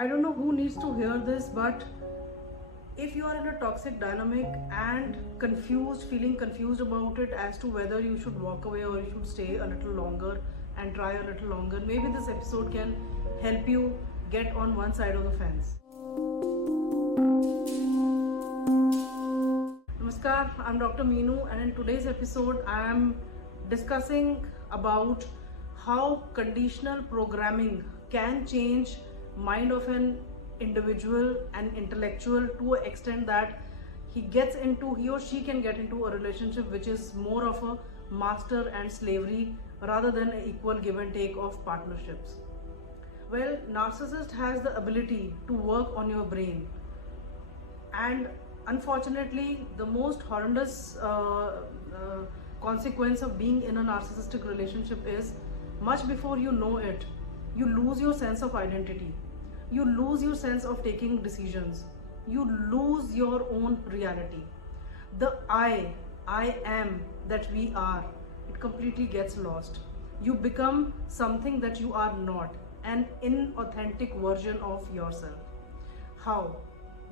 I don't know who needs to hear this, but if you are in a toxic dynamic and confused, feeling confused about it as to whether you should walk away or you should stay a little longer and try a little longer, maybe this episode can help you get on one side of the fence. Namaskar, I'm Dr. Meenu, and in today's episode I am discussing about how conditional programming can change mind of an individual and intellectual to an extent that he or she can get into a relationship which is more of a master and slavery rather than an equal give and take of partnerships. Well, narcissist has the ability to work on your brain, and unfortunately the most horrendous consequence of being in a narcissistic relationship is much before you know it, you lose your sense of identity, you lose your sense of taking decisions, you lose your own reality. The I am that we are, it completely gets lost. You become something that you are not, an inauthentic version of yourself. How?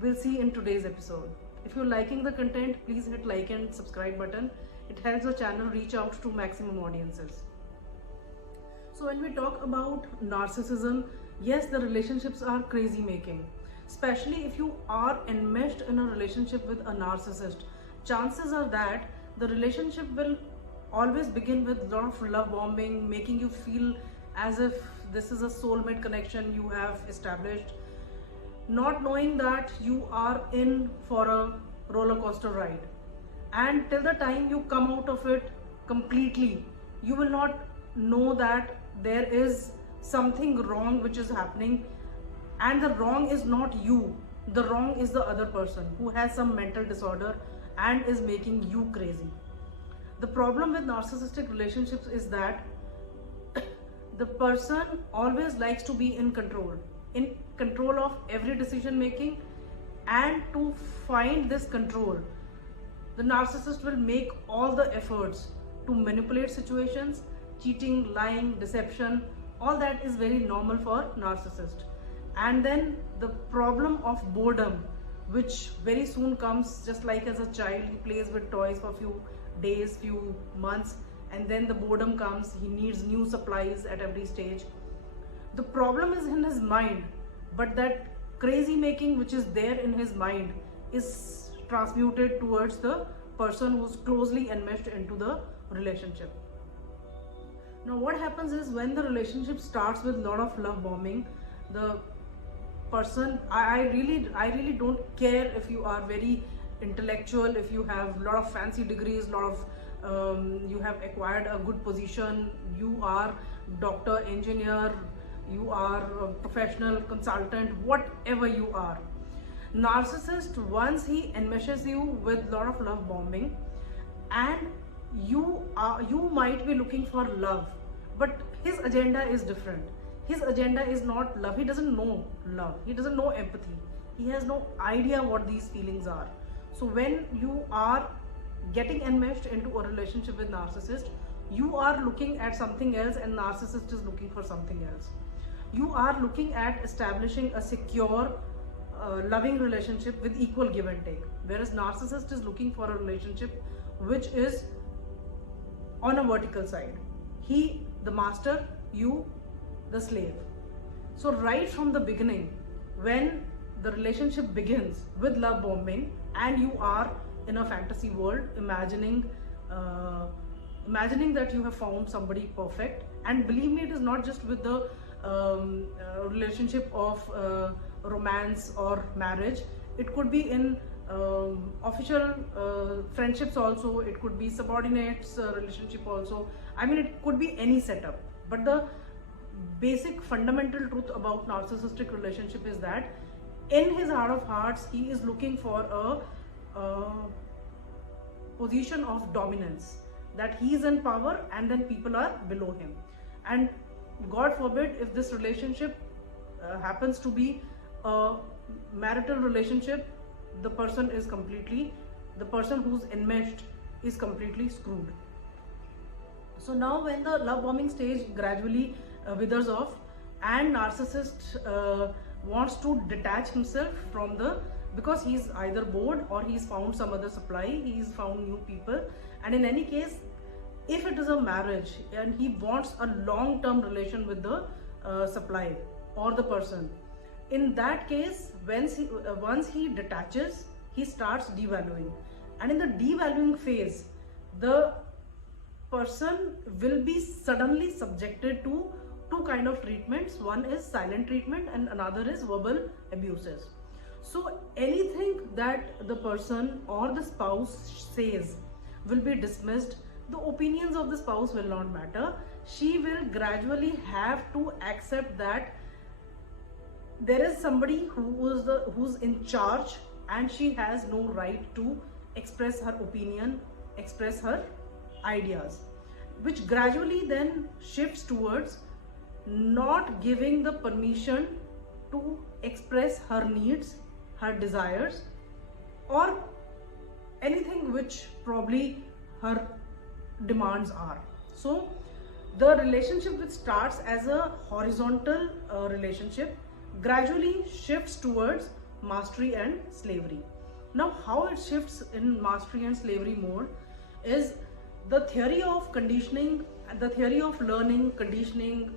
We'll see in today's episode. If you're liking the content, please hit like and subscribe button. It helps the channel reach out to maximum audiences. So when we talk about narcissism, yes, the relationships are crazy making. Especially if you are enmeshed in a relationship with a narcissist, chances are that the relationship will always begin with a lot of love bombing, making you feel as if this is a soulmate connection you have established, not knowing that you are in for a roller coaster ride. And till the time you come out of it completely, you will not know that there is something wrong which is happening, and the wrong is not you, the wrong is the other person who has some mental disorder and is making you crazy. The problem with narcissistic relationships is that the person always likes to be in control of every decision making, and to find this control, the narcissist will make all the efforts to manipulate situations. Cheating, lying, deception, all that is very normal for narcissist. And then the problem of boredom, which very soon comes, just like as a child, he plays with toys for a few days, few months, and then the boredom comes, he needs new supplies at every stage. The problem is in his mind, but that crazy making which is there in his mind is transmuted towards the person who's closely enmeshed into the relationship. Now what happens is, when the relationship starts with a lot of love bombing, the person, I really don't care if you are very intellectual, if you have a lot of fancy degrees, you have acquired a good position, you are doctor, engineer, you are a professional consultant, whatever you are. Narcissist, once he enmeshes you with a lot of love bombing, and you might be looking for love, but his agenda is different. His agenda is not love. He doesn't know love, he doesn't know empathy, he has no idea what these feelings are. So when you are getting enmeshed into a relationship with narcissist, you are looking at something else and narcissist is looking for something else. You are looking at establishing a secure loving relationship with equal give and take, whereas narcissist is looking for a relationship which is on a vertical side. He the master, you the slave. So right from the beginning, when the relationship begins with love bombing and you are in a fantasy world, imagining that you have found somebody perfect, and believe me, it is not just with the relationship of romance or marriage, it could be in official friendships also, it could be subordinates relationship also. I mean, it could be any setup, but the basic fundamental truth about narcissistic relationship is that in his heart of hearts, he is looking for a position of dominance, that he is in power and then people are below him. And God forbid if this relationship happens to be a marital relationship, the person who's enmeshed is completely screwed. So now when the love bombing stage gradually withers off, and narcissist wants to detach himself from the, because he's either bored or he's found some other supply, he's found new people, and in any case, if it is a marriage and he wants a long-term relation with the supply or the person, in that case, once he detaches, he starts devaluing, and in the devaluing phase, the person will be suddenly subjected to two kind of treatments. One is silent treatment and another is verbal abuses. So anything that the person or the spouse says will be dismissed. The opinions of the spouse will not matter. She will gradually have to accept that there is somebody who's in charge, and she has no right to express her opinion, express her ideas, which gradually then shifts towards not giving the permission to express her needs, her desires, or anything which probably her demands are. So the relationship which starts as a horizontal relationship gradually shifts towards mastery and slavery. Now, how it shifts in mastery and slavery mode is the theory of conditioning, the theory of learning conditioning,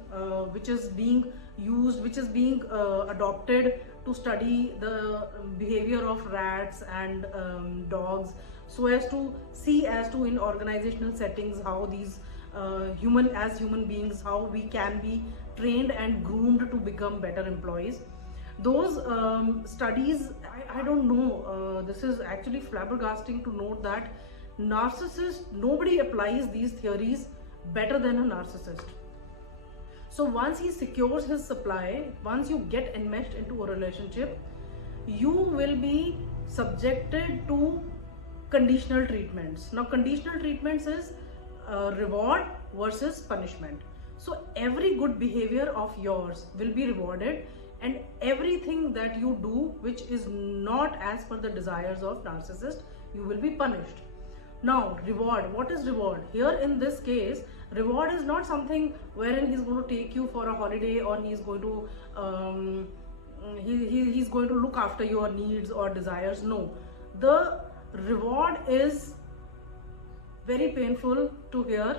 which is being used, which is being adopted to study the behavior of rats and dogs, so as to see as to in organizational settings how these human beings, how we can be trained and groomed to become better employees. Those studies, I don't know, this is actually flabbergasting to note that nobody applies these theories better than a narcissist. So once he secures his supply, once you get enmeshed into a relationship, you will be subjected to conditional treatments. Now, conditional treatments is reward versus punishment. So every good behavior of yours will be rewarded, and everything that you do which is not as per the desires of narcissist, you will be punished. Now, reward. What is reward? Here in this case, reward is not something wherein he's going to take you for a holiday, or he's going to he's going to look after your needs or desires. No, the reward is very painful to hear.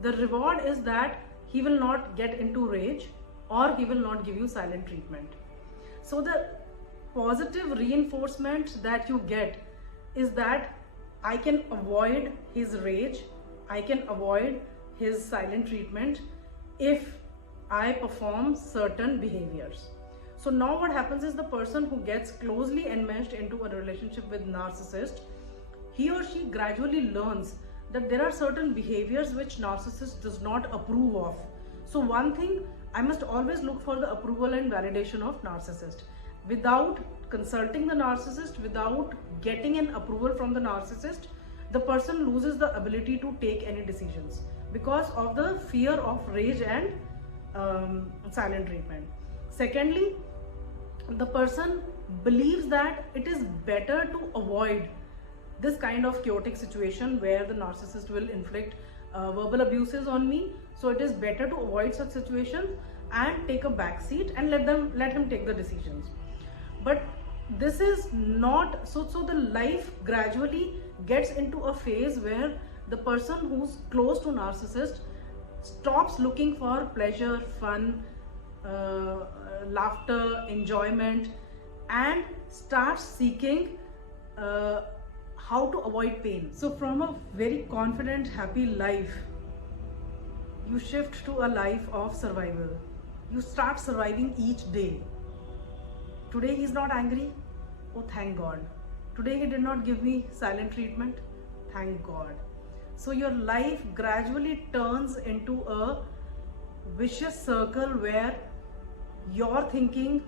The reward is that he will not get into rage, or he will not give you silent treatment. So the positive reinforcement that you get is that I can avoid his rage, I can avoid his silent treatment if I perform certain behaviors. So now what happens is the person who gets closely enmeshed into a relationship with narcissist, he or she gradually learns that there are certain behaviors which narcissist does not approve of. So one thing, I must always look for the approval and validation of narcissist. Without consulting the narcissist, without getting an approval from the narcissist, the person loses the ability to take any decisions because of the fear of rage and silent treatment. Secondly, the person believes that it is better to avoid this kind of chaotic situation where the narcissist will inflict verbal abuses on me. So it is better to avoid such situations and take a back seat and let him take the decisions. But this is not so the life gradually gets into a phase where the person who's close to narcissist stops looking for pleasure, fun, laughter, enjoyment, and starts seeking how to avoid pain. So from a very confident, happy life, you shift to a life of survival. You start surviving each day. Today he's not angry. Oh, thank God. Today he did not give me silent treatment. Thank God. So your life gradually turns into a vicious circle where your thinking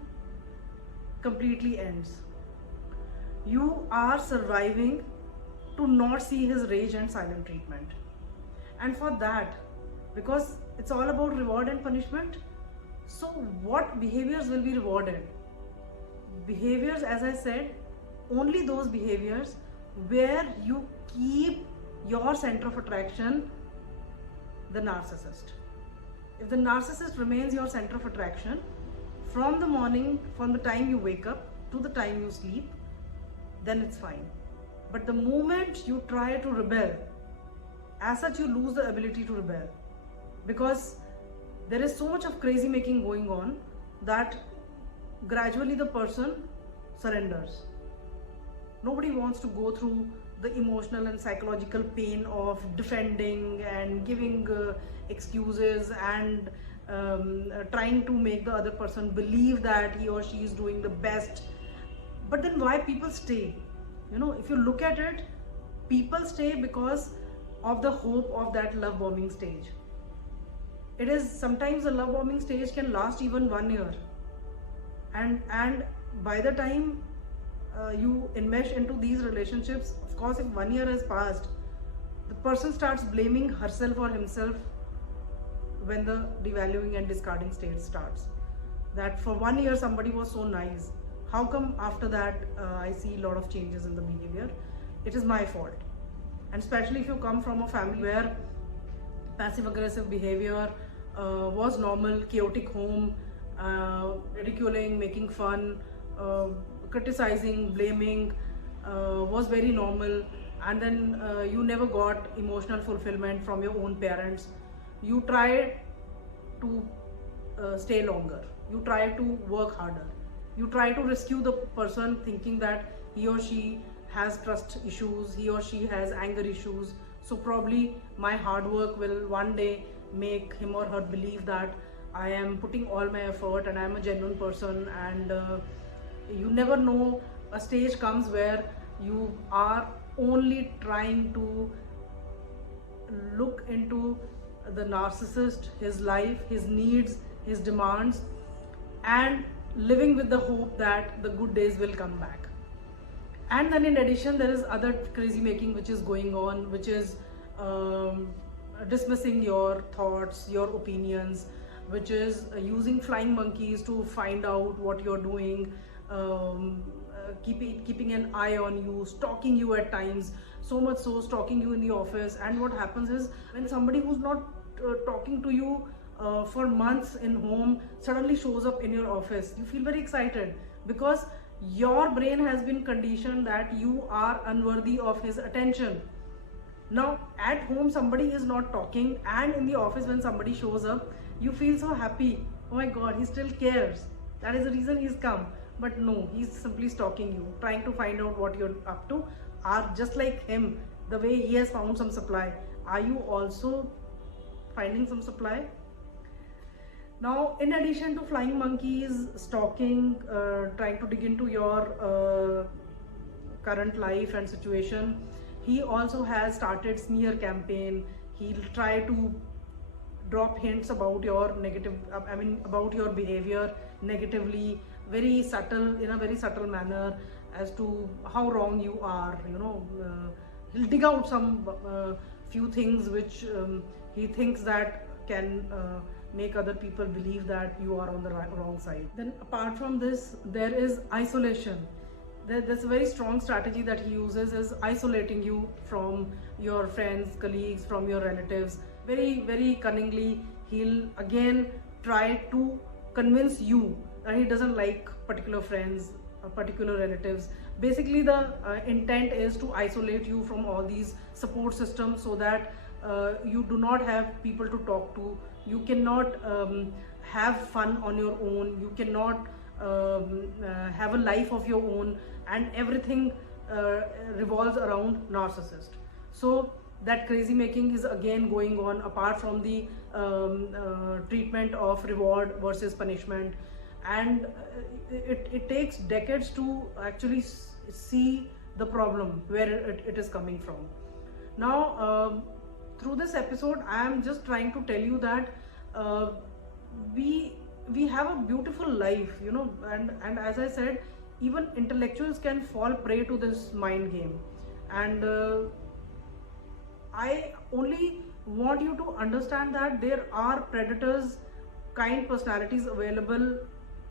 completely ends. You are surviving to not see his rage and silent treatment. And for that, because it's all about reward and punishment, so what behaviors will be rewarded? Behaviors, as I said, only those behaviors where you keep your center of attraction, the narcissist. If the narcissist remains your center of attraction from the morning, from the time you wake up to the time you sleep, then it's fine. But the moment you try to rebel, as such you lose the ability to rebel, because there is so much of crazy making going on that gradually the person surrenders. Nobody wants to go through the emotional and psychological pain of defending and giving excuses and trying to make the other person believe that he or she is doing the best. But then why people stay? If you look at it, people stay because of the hope of that love bombing stage. It is sometimes the love bombing stage can last even 1 year, and by the time you enmesh into these relationships, of course, if 1 year has passed, the person starts blaming herself or himself when the devaluing and discarding stage starts. That for 1 year somebody was so nice, how come after that I see a lot of changes in the behavior? It is my fault. And especially if you come from a family where passive aggressive behavior was normal, chaotic home, ridiculing, making fun, criticizing, blaming was very normal, and then you never got emotional fulfillment from your own parents. You try to stay longer, you try to work harder, you try to rescue the person thinking that he or she has trust issues, he or she has anger issues, so probably my hard work will one day make him or her believe that I am putting all my effort and I am a genuine person. And you never know, a stage comes where you are only trying to look into the narcissist, his life, his needs, his demands, and living with the hope that the good days will come back. And then in addition, there is other crazy making which is going on, which is dismissing your thoughts, your opinions, which is using flying monkeys to find out what you're doing, keeping an eye on you, stalking you at times, so much so stalking you in the office. And what happens is, when somebody who's not talking to you for months in home suddenly shows up in your office, you feel very excited because your brain has been conditioned that you are unworthy of his attention. Now at home somebody is not talking, and in the office when somebody shows up, you feel so happy. Oh my god, he still cares, that is the reason he's come. But no, he's simply stalking you, trying to find out what you're up to. Are just like him, the way he has found some supply, are you also finding some supply? Now, in addition to flying monkeys, stalking, trying to dig into your current life and situation, he also has started smear campaign. He'll try to drop hints about your negative, about your behavior negatively, very subtle, in a very subtle manner, as to how wrong you are. He'll dig out some few things which he thinks that can make other people believe that you are on the wrong side. Then apart from this, there is isolation. There's a very strong strategy that he uses, is isolating you from your friends, colleagues, from your relatives. Very, very cunningly, he'll again try to convince you that he doesn't like particular friends, particular relatives. Basically, the intent is to isolate you from all these support systems, so that you do not have people to talk to. You cannot have fun on your own. You cannot have a life of your own, and everything revolves around narcissist. So that crazy making is again going on, apart from the treatment of reward versus punishment. And it takes decades to actually see the problem, where it is coming from. Now, through this episode, I am just trying to tell you that we have a beautiful life, and as I said, even intellectuals can fall prey to this mind game. And I only want you to understand that there are predators kind personalities available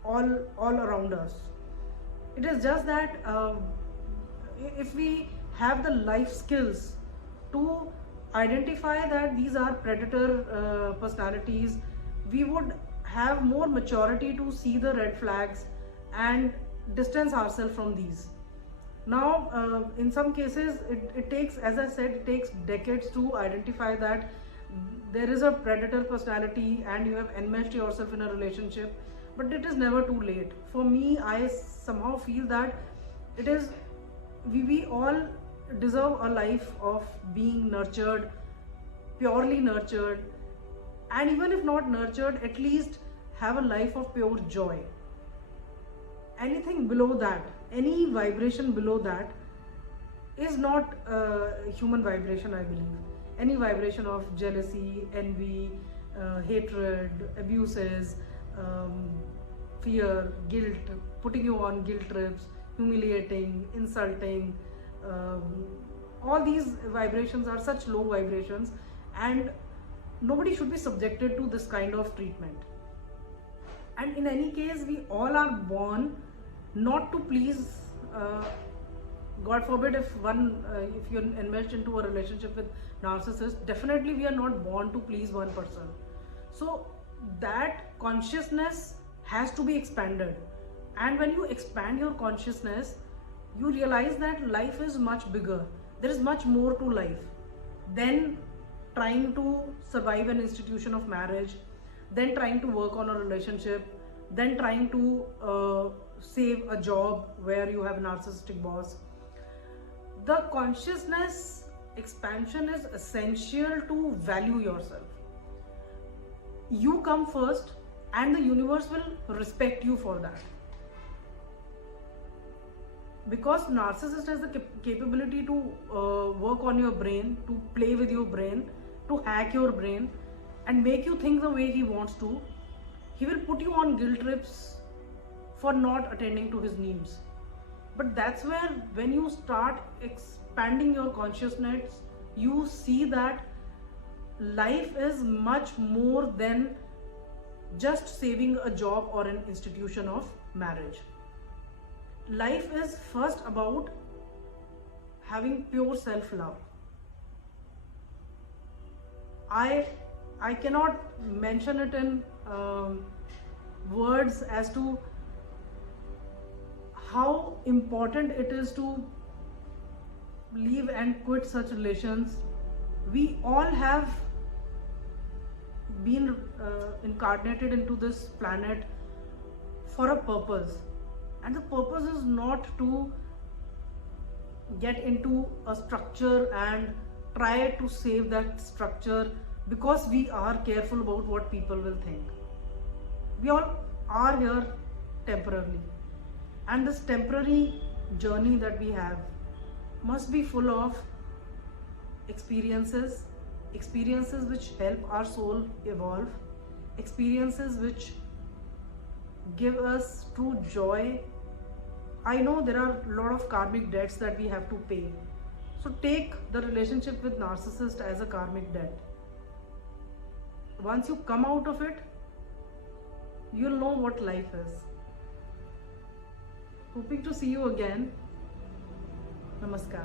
all around us. It is just that if we have the life skills to identify that these are predator personalities, we would have more maturity to see the red flags and distance ourselves from these. Now, in some cases, it takes, as I said, it takes decades to identify that there is a predator personality and you have enmeshed yourself in a relationship, but it is never too late. For me, I somehow feel that it is, we all deserve a life of being nurtured, purely nurtured, and even if not nurtured, at least have a life of pure joy. Anything below that, any vibration below that is not human vibration, I believe. Any vibration of jealousy, envy, hatred, abuses, fear, guilt, putting you on guilt trips, humiliating, insulting, all these vibrations are such low vibrations, and nobody should be subjected to this kind of treatment. And in any case, we all are born not to please. God forbid if you're enmeshed into a relationship with narcissist, definitely we are not born to please one person. So that consciousness has to be expanded, and when you expand your consciousness, you realize that life is much bigger. There is much more to life than trying to survive an institution of marriage, then trying to work on a relationship, then trying to save a job where you have a narcissistic boss. The consciousness expansion is essential to value yourself. You come first, and the universe will respect you for that. Because narcissist has the capability to work on your brain, to play with your brain, to hack your brain and make you think the way he wants to. He will put you on guilt trips for not attending to his needs. But that's where, when you start expanding your consciousness, you see that life is much more than just saving a job or an institution of marriage. Life is first about having pure self-love. I cannot mention it in words as to how important it is to leave and quit such relations. We all have been incarnated into this planet for a purpose, and the purpose is not to get into a structure and try to save that structure because we are careful about what people will think. We all are here temporarily, and this temporary journey that we have must be full of experiences which help our soul evolve, experiences which give us true joy. I know there are a lot of karmic debts that we have to pay. So take the relationship with narcissist as a karmic debt. Once you come out of it, you'll know what life is. Hoping to see you again. Namaskar.